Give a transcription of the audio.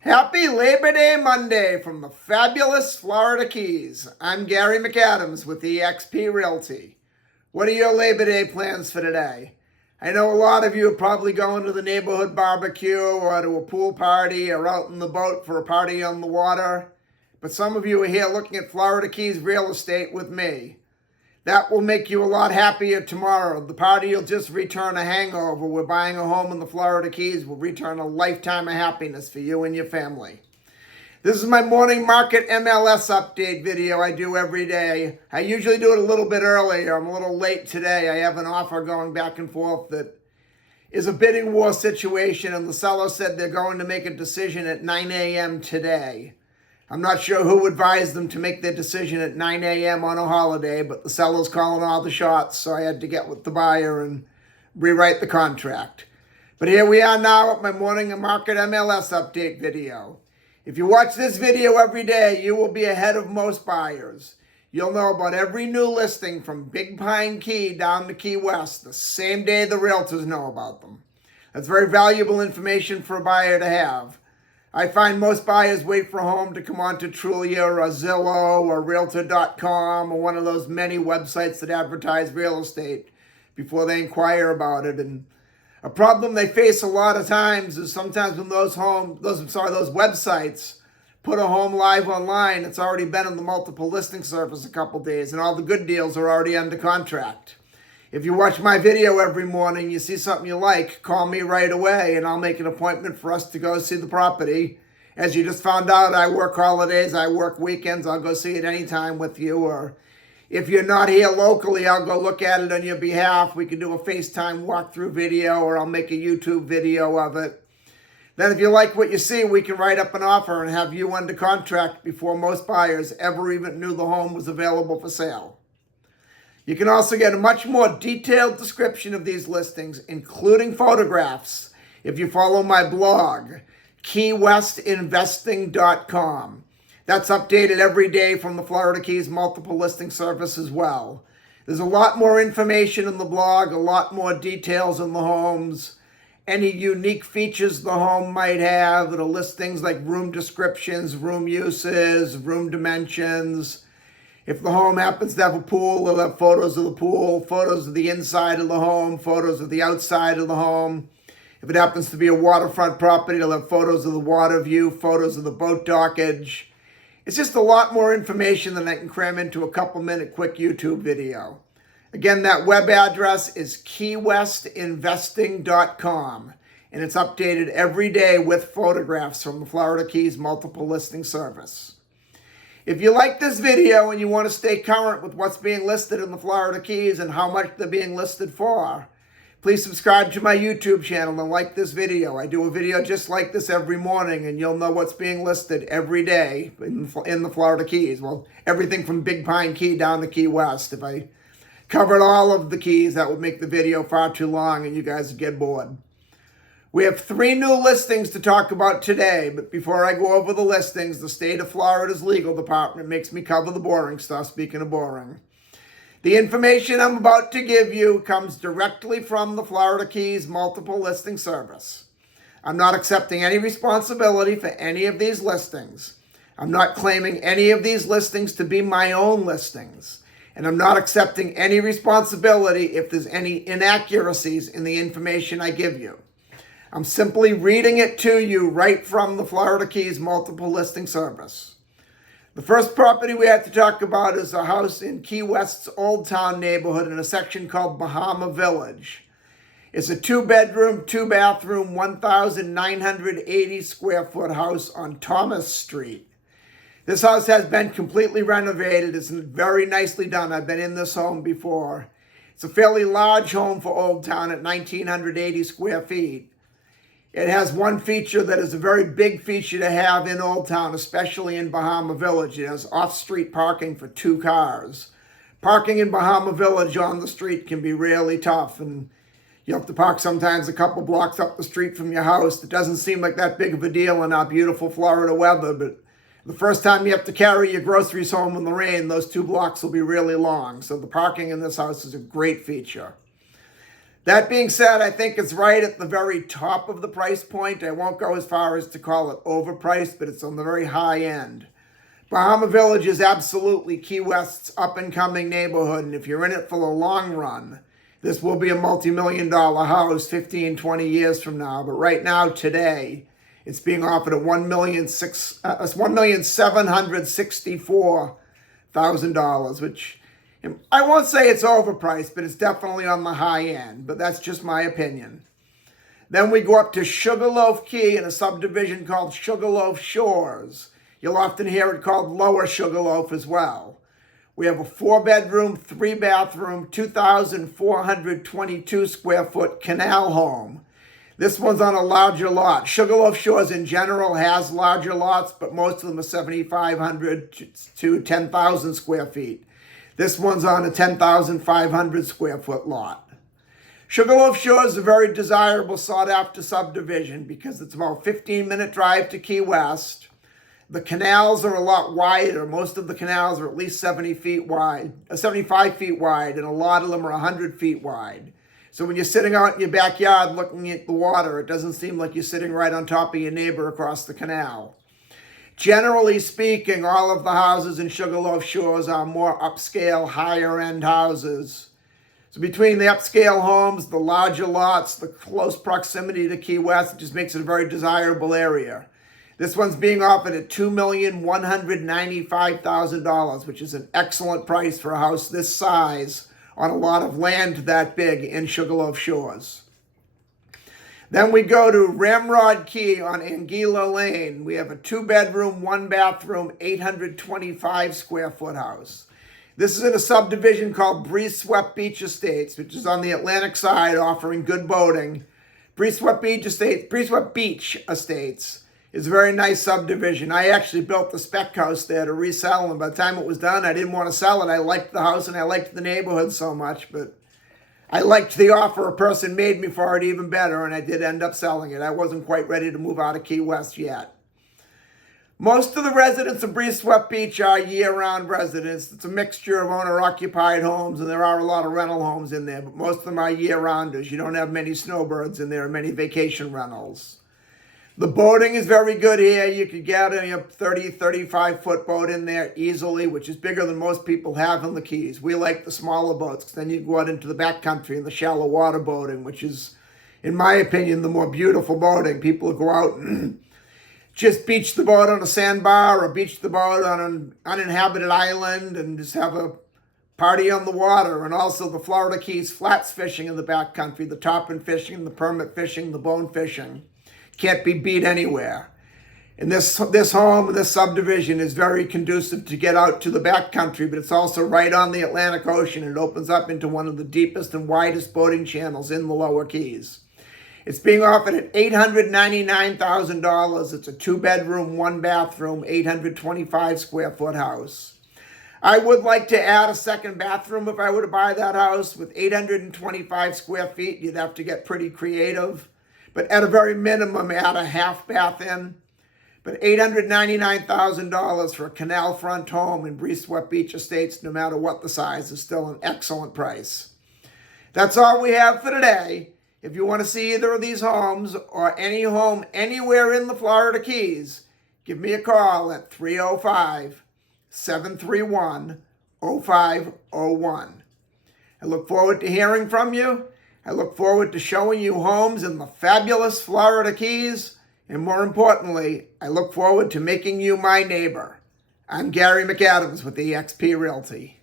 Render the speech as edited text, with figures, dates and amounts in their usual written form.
Happy Labor Day Monday from the fabulous Florida Keys. I'm Gary McAdams with eXp Realty. What are your Labor Day plans for today? I know a lot of you are probably going to the neighborhood barbecue or to a pool party or out in the boat for a party on the water. But some of you are here looking at Florida Keys real estate with me. That will make you a lot happier tomorrow. The party will just return a hangover. We're buying a home in the Florida Keys will return a lifetime of happiness for you and your family. This is my morning market MLS update video I do every day. I usually do it a little bit earlier. I'm a little late today. I have an offer going back and forth that is a bidding war situation, and the seller said they're going to make a decision at 9 a.m. today. I'm not sure who advised them to make their decision at 9 a.m. on a holiday, but the seller's calling all the shots, so I had to get with the buyer and rewrite the contract. But here we are now at my morning market MLS update video. If you watch this video every day, you will be ahead of most buyers. You'll know about every new listing from Big Pine Key down to Key West the same day the realtors know about them. That's very valuable information for a buyer to have. I find most buyers wait for a home to come on to Trulia or Zillow or Realtor.com or one of those many websites that advertise real estate before they inquire about it. And a problem they face a lot of times is sometimes when those websites put a home live online, it's already been in the multiple listing service a couple days and all the good deals are already under contract. If you watch my video every morning, you see something you like, call me right away and I'll make an appointment for us to go see the property. As you just found out, I work holidays, I work weekends, I'll go see it anytime with you. Or if you're not here locally, I'll go look at it on your behalf. We can do a FaceTime walkthrough video or I'll make a YouTube video of it. Then if you like what you see, we can write up an offer and have you under contract before most buyers ever even knew the home was available for sale. You can also get a much more detailed description of these listings, including photographs, if you follow my blog, keywestinvesting.com. That's updated every day from the Florida Keys multiple listing service as well. There's a lot more information in the blog, a lot more details on the homes, any unique features the home might have. It'll list things like room descriptions, room uses, room dimensions. If the home happens to have a pool, it'll have photos of the pool, photos of the inside of the home, photos of the outside of the home. If it happens to be a waterfront property, it'll have photos of the water view, photos of the boat dockage. It's just a lot more information than I can cram into a couple-minute quick YouTube video. Again, that web address is keywestinvesting.com, and it's updated every day with photographs from the Florida Keys multiple listing service. If you like this video and you want to stay current with what's being listed in the Florida Keys and how much they're being listed for, please subscribe to my YouTube channel and like this video. I do a video just like this every morning and you'll know what's being listed every day in the Florida Keys. Well, everything from Big Pine Key down to Key West. If I covered all of the keys, that would make the video far too long and you guys would get bored. We have 3 new listings to talk about today, but before I go over the listings, the state of Florida's legal department makes me cover the boring stuff, speaking of boring. The information I'm about to give you comes directly from the Florida Keys multiple listing service. I'm not accepting any responsibility for any of these listings. I'm not claiming any of these listings to be my own listings. And I'm not accepting any responsibility if there's any inaccuracies in the information I give you. I'm simply reading it to you right from the Florida Keys multiple listing service. The first property we have to talk about is a house in Key West's Old Town neighborhood in a section called Bahama Village. It's a 2-bedroom, 2-bathroom, 1,980 square foot house on Thomas Street. This house has been completely renovated. It's very nicely done. I've been in this home before. It's a fairly large home for Old Town at 1,980 square feet. It has one feature that is a very big feature to have in Old Town, especially in Bahama Village. It has off-street parking for 2 cars. Parking in Bahama Village on the street can be really tough, and you have to park sometimes a couple blocks up the street from your house. It doesn't seem like that big of a deal in our beautiful Florida weather, but the first time you have to carry your groceries home in the rain, those 2 blocks will be really long. So the parking in this house is a great feature. That being said, I think it's right at the very top of the price point. I won't go as far as to call it overpriced, but it's on the very high end. Bahama Village is absolutely Key West's up-and-coming neighborhood, and if you're in it for the long run, this will be a multi-million-dollar house 15, 20 years from now. But right now, today, it's being offered at $1,764,000, which I won't say it's overpriced, but it's definitely on the high end. But that's just my opinion. Then we go up to Sugarloaf Key in a subdivision called Sugarloaf Shores. You'll often hear it called Lower Sugarloaf as well. We have a 4-bedroom, 3-bathroom, 2,422 square foot canal home. This one's on a larger lot. Sugarloaf Shores in general has larger lots, but most of them are 7,500 to 10,000 square feet. This one's on a 10,500 square foot lot. Sugarloaf Shores is a very desirable, sought-after subdivision because it's about a 15-minute drive to Key West. The canals are a lot wider. Most of the canals are at least 75 feet wide, and a lot of them are 100 feet wide. So when you're sitting out in your backyard looking at the water, it doesn't seem like you're sitting right on top of your neighbor across the canal. Generally speaking, all of the houses in Sugarloaf Shores are more upscale, higher-end houses. So between the upscale homes, the larger lots, the close proximity to Key West, it just makes it a very desirable area. This one's being offered at $2,195,000, which is an excellent price for a house this size on a lot of land that big in Sugarloaf Shores. Then we go to Ramrod Key on Anguilla Lane. We have a 2-bedroom, 1-bathroom, 825 square foot house. This is in a subdivision called Breeze-Swept Beach Estates, which is on the Atlantic side, offering good boating. Breeze-Swept Beach Estates is a very nice subdivision. I actually built the spec house there to resell, and by the time it was done, I didn't want to sell it. I liked the house and I liked the neighborhood so much, but I liked the offer a person made me for it even better, and I did end up selling it. I wasn't quite ready to move out of Key West yet. Most of the residents of Breeze-Swept Beach are year-round residents. It's a mixture of owner-occupied homes, and there are a lot of rental homes in there, but most of them are year-rounders. You don't have many snowbirds in there, many vacation rentals. The boating is very good here. You could get a 30, 35-foot boat in there easily, which is bigger than most people have in the Keys. We like the smaller boats because then you go out into the backcountry and the shallow water boating, which is, in my opinion, the more beautiful boating. People go out and just beach the boat on a sandbar or beach the boat on an uninhabited island and just have a party on the water. And also the Florida Keys flats fishing in the backcountry, the tarpon fishing, the permit fishing, the bone fishing. Can't be beat anywhere. And this home, this subdivision is very conducive to get out to the backcountry, but it's also right on the Atlantic Ocean. It opens up into one of the deepest and widest boating channels in the Lower Keys. It's being offered at $899,000. It's a 2-bedroom, 1-bathroom, 825 square foot house. I would like to add a second bathroom if I were to buy that house. With 825 square feet, you'd have to get pretty creative. But at a very minimum, add a half bath in. But $899,000 for a canal front home in Breeze-Swept Beach Estates, no matter what the size, is still an excellent price. That's all we have for today. If you want to see either of these homes or any home anywhere in the Florida Keys, give me a call at 305-731-0501. I look forward to hearing from you. I look forward to showing you homes in the fabulous Florida Keys, and more importantly, I look forward to making you my neighbor. I'm Gary McAdams with eXp Realty.